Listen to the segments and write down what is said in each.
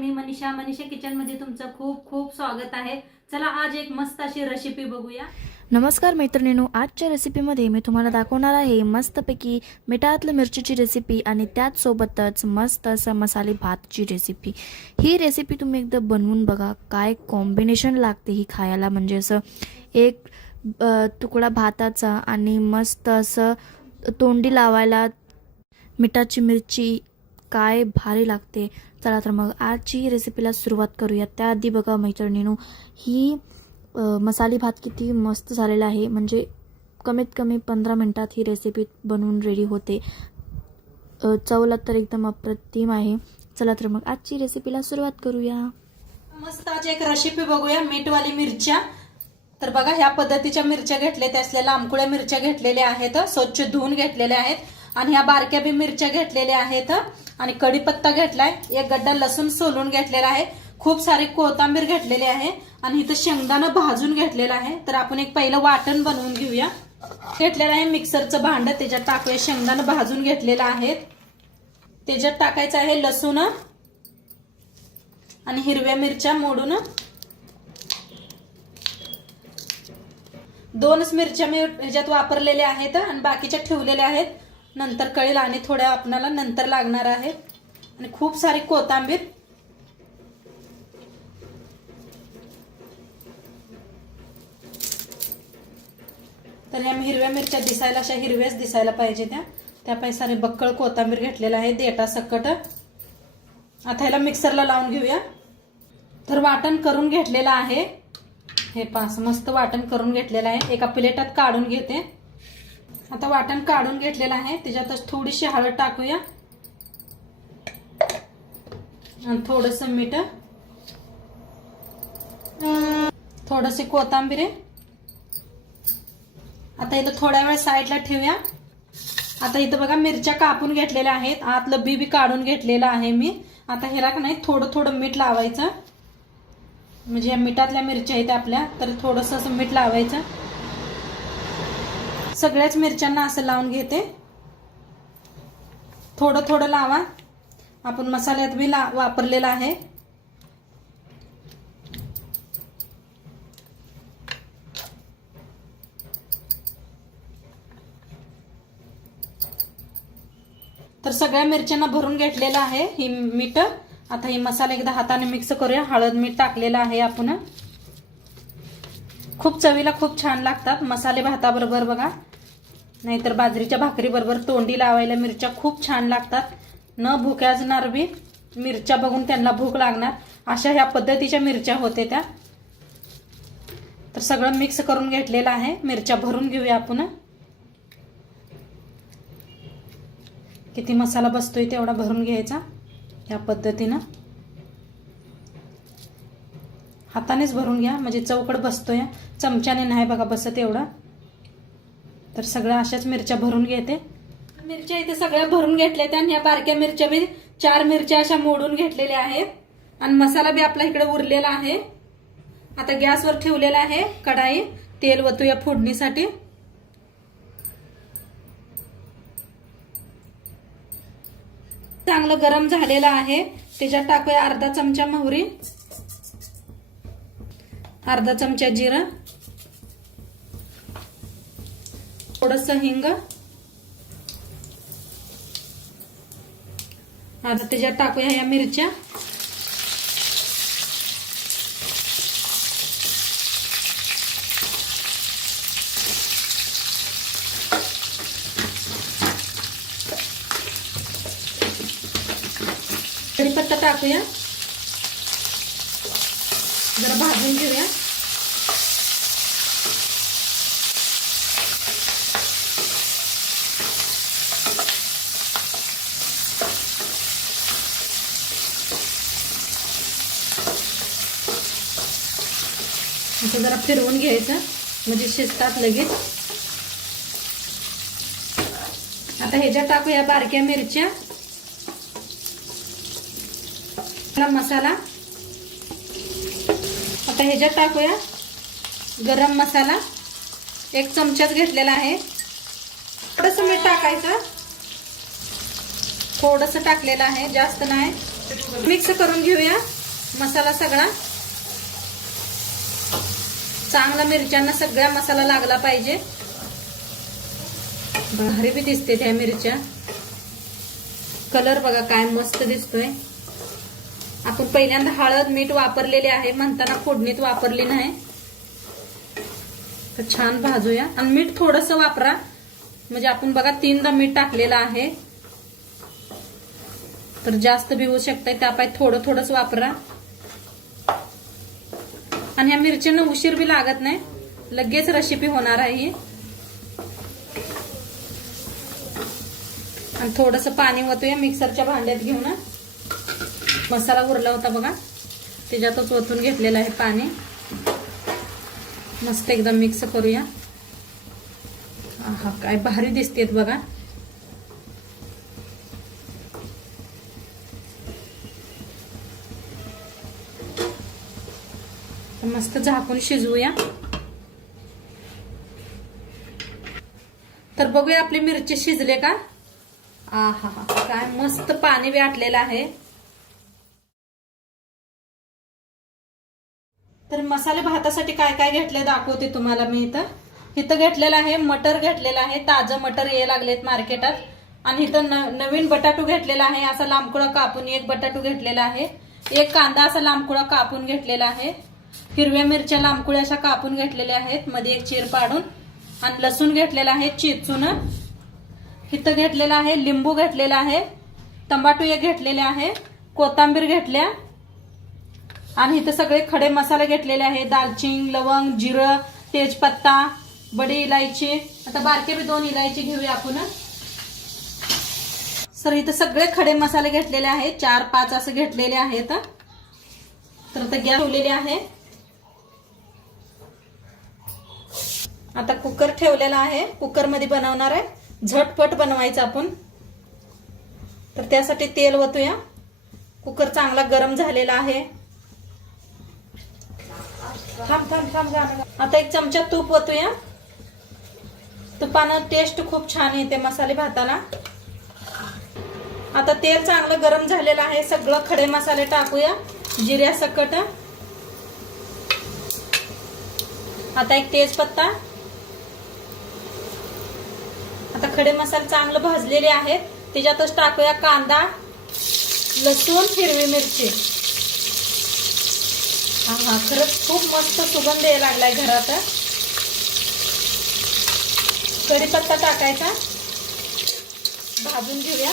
मी Manisha kitchen मध्ये तुमचं खूप खूप स्वागत आहे। चला आज एक मस्त अशी रेसिपी बघूया। नमस्कार मैत्रिणींनो, आजच्या रेसिपीमध्ये मी तुम्हाला दाखवणार आहे मस्तपैकी मिठातलं मिरचीची रेसिपी आणि त्याचसोबतच मस्त असं मसाले भातची रेसिपी। ही रेसिपी तुम्ही एकदा बनवून बघा, काय कॉम्बिनेशन लागते ही खायला। म्हणजे असं एक तुकडा भाताचा आणि मस्त असं तोंडी लावायला मिठाची मिरची, काय भारी लागते। चला तर मग आजची रेसिपीला सुरुवात करूया। त्याआधी बघा मैत्रिणींनो, ही मसाले भात किती मस्त झालेला आहे। म्हणजे कमीत कमी 15 मिनिटात ही रेसिपी बनवून रेडी होते। चवला तर एकदम अप्रतिम आहे। चला तर मग आजची रेसिपीला सुरुवात करूया। मस्त आज एक रेसिपी बघूया मीठवाली मिरच्या। तर बघा ह्या पद्धतीच्या मिरच्या घेतलेल्या असलेल्या लांबकुळ्या मिरच्या घेतलेल्या आहेत, स्वच्छ धुवून घेतलेल्या आहेत आणि ह्या बारक्या बी मिरच्या घेतलेल्या आहेत आणि कढीपत्ता घेतलाय, एक गड्डा लसूण सोलून घेतलेला आहे, खूप सारी कोथिंबीर घेतलेली आहे आणि इथं शेंगदाणा भाजून घेतलेला आहे। तर आपण एक पहिलं वाटण बनवून घेऊया। घेतलेलं आहे मिक्सरचं भांड, त्याच्यात टाकूया शेंगदाणा भाजून घेतलेला आहे, त्याच्यात टाकायचं आहे लसूण आणि हिरव्या मिरच्या मोडून, 2 मिरच्या मी ह्याच्यात वापरलेल्या आहेत आणि बाकीच्या ठेवलेल्या आहेत, नंतर कळेल आणि थोड्या आपणाला नंतर लागणार आहेत। आणि खूप सारी कोथिंबीर, तर ह्या हिरव्या मिरच्या दिसायला अशा हिरव्याच दिसायला पाहिजे त्या सारे बक्कळ कोथिंबीर घेतलेला आहे देटा सकट। आता ह्याला मिक्सरला लावून घेऊया। तर वाटण करून घेतलेलं आहे, हे पास मस्त वाटण करून घेतलेलं आहे, एका प्लेटात काढून घेते। आता वाटण काढून घेतलेलं आहे, त्याच्यातच थोडीशी हळद टाकूया आणि थोडंसं मीठ, थोडीशी कोथिंबीर। आता इथं थोड्या वेळ साईडला ठेवूया। आता इथं बघा मिरच्या कापून घेतलेल्या आहेत, आतलं बी काढून घेतलेलं आहे मी। आता ह्याला नाही थोडं थोडं मीठ लावायचं, म्हणजे या मिठातल्या मिरच्या आहेत आपल्या, तर थोडंसं असं मीठ लावायचं। सगळ्याच मिरच्यांना असं लावून घेते, थोडं थोडं लावा, आपण मसाल्यात बी वापरलेला आहे। तर सगळ्या मिरच्यांना भरून घेतलेलं आहे ही मीठ। आता ही मसाला एकदा हाताने मिक्स करूया। हळद मीठ टाकलेलं आहे आपण, खूप चवीला खूप छान लागतात मसाले भाताबरोबर बघा, नाहीतर बाजरीच्या भाकरी बरोबर तोंडी लावायला मिरच्या खूप छान लागतात। न भुक्याजणार बी मिरच्या बघून त्यांना भूक लागणार, अशा ह्या पद्धतीच्या मिरच्या होते त्या। तर सगळं मिक्स करून घेतलेलं आहे, मिरच्या भरून घेऊया आपण। किती मसाला बसतोय तेवढा भरून घ्यायचा या पद्धतीनं, हातानेच भरून घ्या म्हणजे चौकड बसतोय, चमच्याने नाही बघा बसत एवढा। तर सगळ्या अशाच मिरच्या भरून घेते। मिरच्या इथे सगळ्या भरून घेतल्या आणि या बारक्या मिरच्या बी 4 मिरच्या अशा मोडून घेतलेल्या आहेत आणि मसाला बी आपला इकडे उरलेला आहे। आता गॅसवर ठेवलेला आहे कढाई, तेल वतूया फोडणीसाठी। चांगलं गरम झालेलं आहे, त्याच्यात टाकूया अर्धा चमचा मोहरी, अर्धा चमचा जिरं, थोडंसं हिंग, आता त्याच्यात टाकूया या मिरच्या, कढीपत्ता टाकूया, जरा भाजून घेऊया। असं जरा फिरवून घ्यायचं म्हणजे शिजतात लगेच। आता ह्याच्यात टाकूया बारक्या मिरच्या, मसाला, आता ह्याच्यात टाकूया गरम मसाला, 1 चमचाच घेतलेला आहे, थोडंसं मीठ टाकायचं, थोडंसं टाकलेलं आहे, जास्त नाही। मिक्स करून घेऊया मसाला सगळा. चांगला मिरच्यांना सगळ्या मसाला लागला पाहिजे. भारी बी दिसते त्या मिरच्या. कलर बघा काय मस्त दिसतोय. आपण पहिल्यांदा हळद मीठ वापरलेले आहे, म्हणताना फोडणीत वापरली नाही. तर छान भाजूया. आणि मीठ थोडंसं वापरा, म्हणजे आपण बघा 3दा मीठ टाकलेलं आहे, तर जास्त बी होऊ शकतंय. त्यापायी थोडं थोडंच वापरा. आणि ह्या मिरच्यांना उशीर बी लागत नाही, लगेच रेसिपी होणार आहे ही. आणि थोडंसं पाणी ओतूया मिक्सरच्या भांड्यात घेऊन. मसाला उरला होता बघा, त्याच्यातच ओतून घेतलेलं आहे पाणी. मस्त एकदम मिक्स करूया. आहा काय भारी दिसतेत बघा. मस्त झाकून शिजवूया. तर बघूया आपली मिरची शिजले का. आहा काय मस्त पाणी बी आटलेलं आहे. तर मसाले भातासाठी काय काय घेतले दाखवते तुम्हाला मी. इथं घेतलेलं आहे मटर घेतलेलं आहे. ताजं मटर ये लागलेत मार्केटात. आणि इथं नवीन बटाटू घेतलेला आहे, असा लांबकुळा कापून. एक बटाटू घेतलेला आहे. एक कांदा असा लांबकुळा कापून घेतलेला आहे. हिरव्या मिरच्या लांबकुळ्या अशा कापून घेतलेल्या आहेत, मध्ये एक चीर पाडून. आणि लसूण घेतलेला आहे चिचून. इथं घेतलेला आहे लिंबू घेतलेला आहे. टमाटो एक घेतलेले आहे. कोथिंबीर घेतल्या. आणि इथं सगळे खडे मसाले घेतलेले आहे. दालचिनी, लवंग, जिरं, तेजपत्ता, बडी इलायची. आता बारके बी 2 इलायची घेऊया आपण. सर इथं सगळे खडे मसाले घेतलेले आहेत, 4-5 असं घेतलेले आहेत. तर आता गॅस ठेवलेले आहे. आता कुकर ठेवलेला आहे. कुकर मध्ये बनवणार आहे, झटपट बनवायचं आपण. तर त्यासाठी तेल ओतूया. कुकर चांगला गरम झालेला आहे. आता 1 चमचा तूप ओतूया. तुपानं टेस्ट खूप छान येते मसाले भाताला. आता तेल चांगलं गरम झालेलं आहे. सगळं खडे मसाले टाकूया जिऱ्यासकट. आता 1 तेजपत्ता. आता खडे मसाले चांगले भाजलेले आहेत, त्याच्यातच टाकूया कांदा, लसूण, हिरवी मिरची. हा खरंच खूप मस्त सुगंध यायला लागलाय घरात. कढीपत्ता टाकायचा, भाजून घेऊया.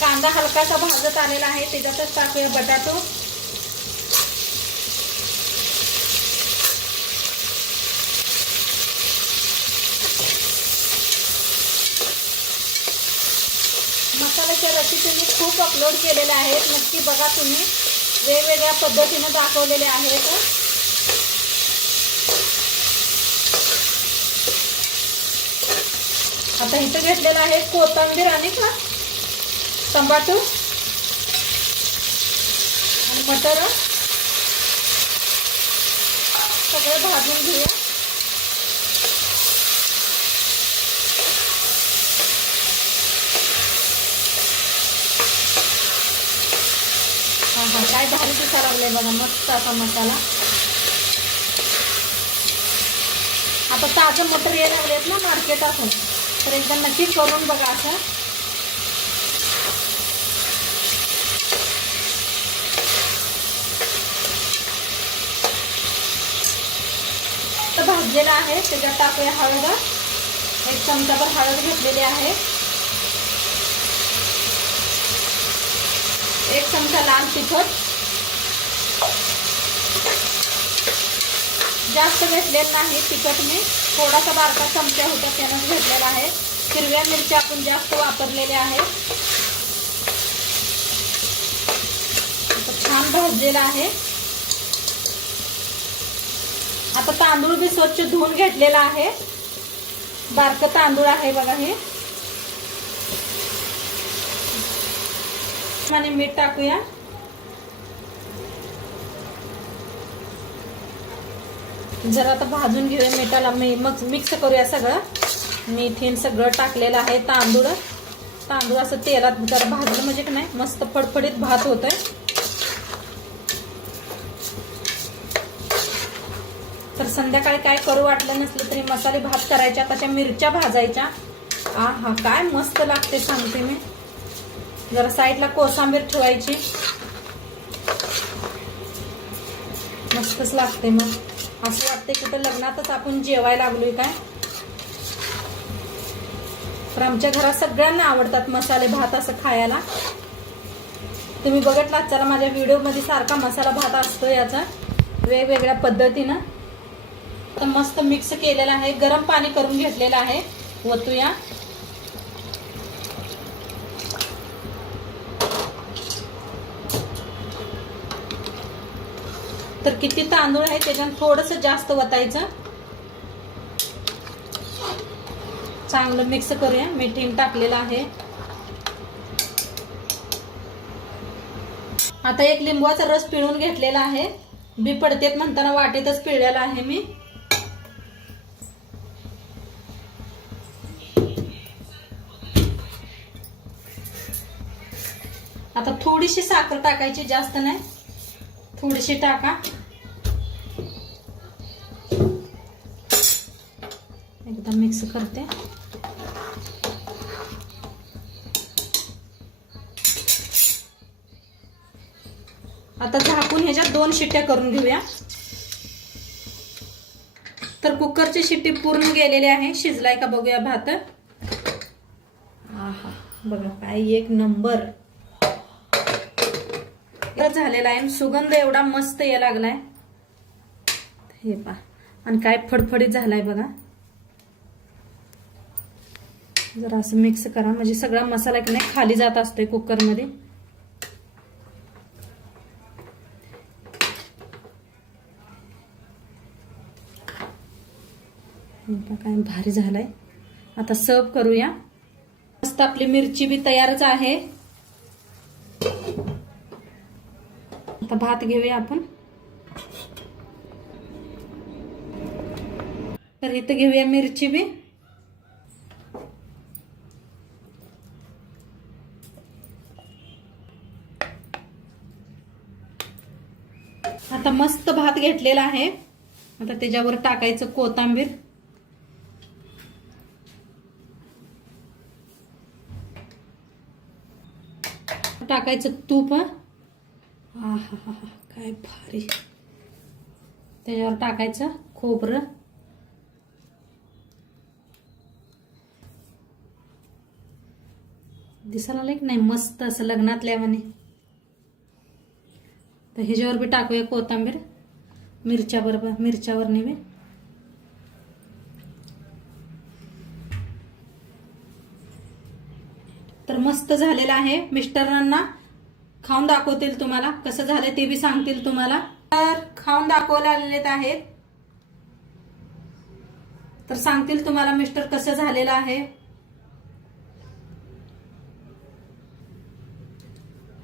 कांदा हलकासा भाजत आलेला आहे, त्याच्यातच टाकूया बटाटो. मसाल्याच्या रेसिपी मी खूप अपलोड केलेल्या आहेत, नक्की बघा तुम्ही. वेगवेगळ्या पद्धतीने दाखवलेले आहेत. आता इथं घेतलेलं आहे कोथिंबीर आणि टमाटो आणि मटर. सगळं भाजून घेऊया. हा काय भारी दिसायला लागले बघा, मस्त असा मसाला. आता ताजं मटर यायला लागलेत ना मार्केटातून, तर एकदा नक्की करून बघा असं. भाजलेला आहे त्याच्यात टाकूया हळद. 1 चमचाभर हळद घेतलेली आहे. 1 चमचा लाल तिखट. जास्त घेतलेलं नाही तिखट मी, थोडासा बारका चमचा होता त्यानंच घेतलेला आहे. हिरव्या मिरच्या आपण जास्त वापरलेल्या आहेत. छान भाजलेला आहे. आता तांदूळ बी स्वच्छ धुवून घेतलेला आहे. बारकं तांदूळ आहे बघा हे. आणि मीठ टाकूया. जरा आता भाजून घेऊया मिठाला, मग मिक्स करूया सगळं. मीठ सगळं टाकलेलं आहे. तांदूळ असं तेलात जरा भाजलं म्हणजे की नाही मस्त फडफडीत भात होतोय. तर संध्याकाळी काय करू वाटलं नसलं तरी मसाले भात करायच्या, तशा मिरच्या भाजायच्या. हा काय मस्त लागते सांगते मी. जरा साईडला कोथिंबीर ठेवायची, मस्तच लागते. मग असं वाटते कुठं लग्नातच आपण जेवायला लागलोय काय. तर आमच्या घरात सगळ्यांना आवडतात मसाले भात असं खायला. तुम्ही बघितलात चला माझ्या व्हिडिओ मध्ये सारखा मसाला भात असतो याचा वेगवेगळ्या पद्धतीनं. तर मस्त मिक्स केलेला आहे. गरम पाणी करून घेतलेलं आहे. ओतूया. तर किती तांदूळ आहे त्याच्यात थोडंसं जास्त वतायचं. चांगलं मिक्स करूया. मीठ टाकलेलं आहे. आता एक लिंबूचा रस पिळून घेतलेला आहे. बी पडतेत म्हणताना वाटेतच पिळलेला आहे मी. आता थोडीशी साखर टाकायची, जास्त नाही, थोडीशी टाका. एकदा मिक्स करते. आता झाकून ह्याच्यात 2 शिट्ट्या करून घेऊया. तर कुकरची शिट्टी पूर्ण गेलेली आहे. शिजलाय का बघूया भात. आहा बघा काय एक नंबर झालेला आहे. सुगंध एवढा मस्त यायला लागलाय. हे पहा आणि काय फडफडीत झालाय बघा. जरा असं मिक्स करा म्हणजे सगळा मसाला की नाही खाली जात असतोय कुकर मध्ये. काय भारी झालाय. आता सर्व करूया. मस्त आपली मिरची बी तयारच आहे. आता भात घेऊया आपण. तर इथं घेऊया मिरची बी. आता मस्त भात घेतलेला आहे. आता त्याच्यावर टाकायचं कोथिंबीर. टाकायचं तूप. आहा काय भारी. त्याच्यावर टाकायचं खोबरं. दिसायला लागलं नाही मस्त असं लग्नातल्या म्हणे. तर ह्याच्यावर बी टाकूया कोथिंबीर. मिरच्यावर नेवे. तर मस्त झालेला आहे. मिस्टरांना खाऊन दाखवतील तुम्हाला कसं झालंय ते बी सांगतील तुम्हाला. तर खाऊन दाखवायला आलेले आहेत. तर सांगतील तुम्हाला मिस्टर कसं झालेलं आहे.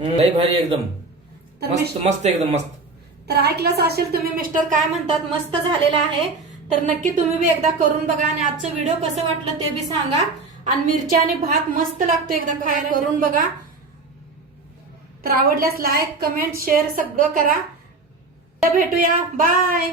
लय भारी एकदम. तर मस्त एकदम मस्त. तर ऐकलंच असेल तुम्ही मिस्टर काय म्हणतात. मस्त झालेलं आहे. तर नक्की तुम्ही बी एकदा करून बघा आणि आजचं व्हिडिओ कसं वाटलं ते बी सांगा. आणि मिरच्या आणि भात मस्त लागतो. एकदा खायला करून बघा. तर आवडल्यास लाईक कमेंट शेअर सगळं करा. भेटूया. बाय.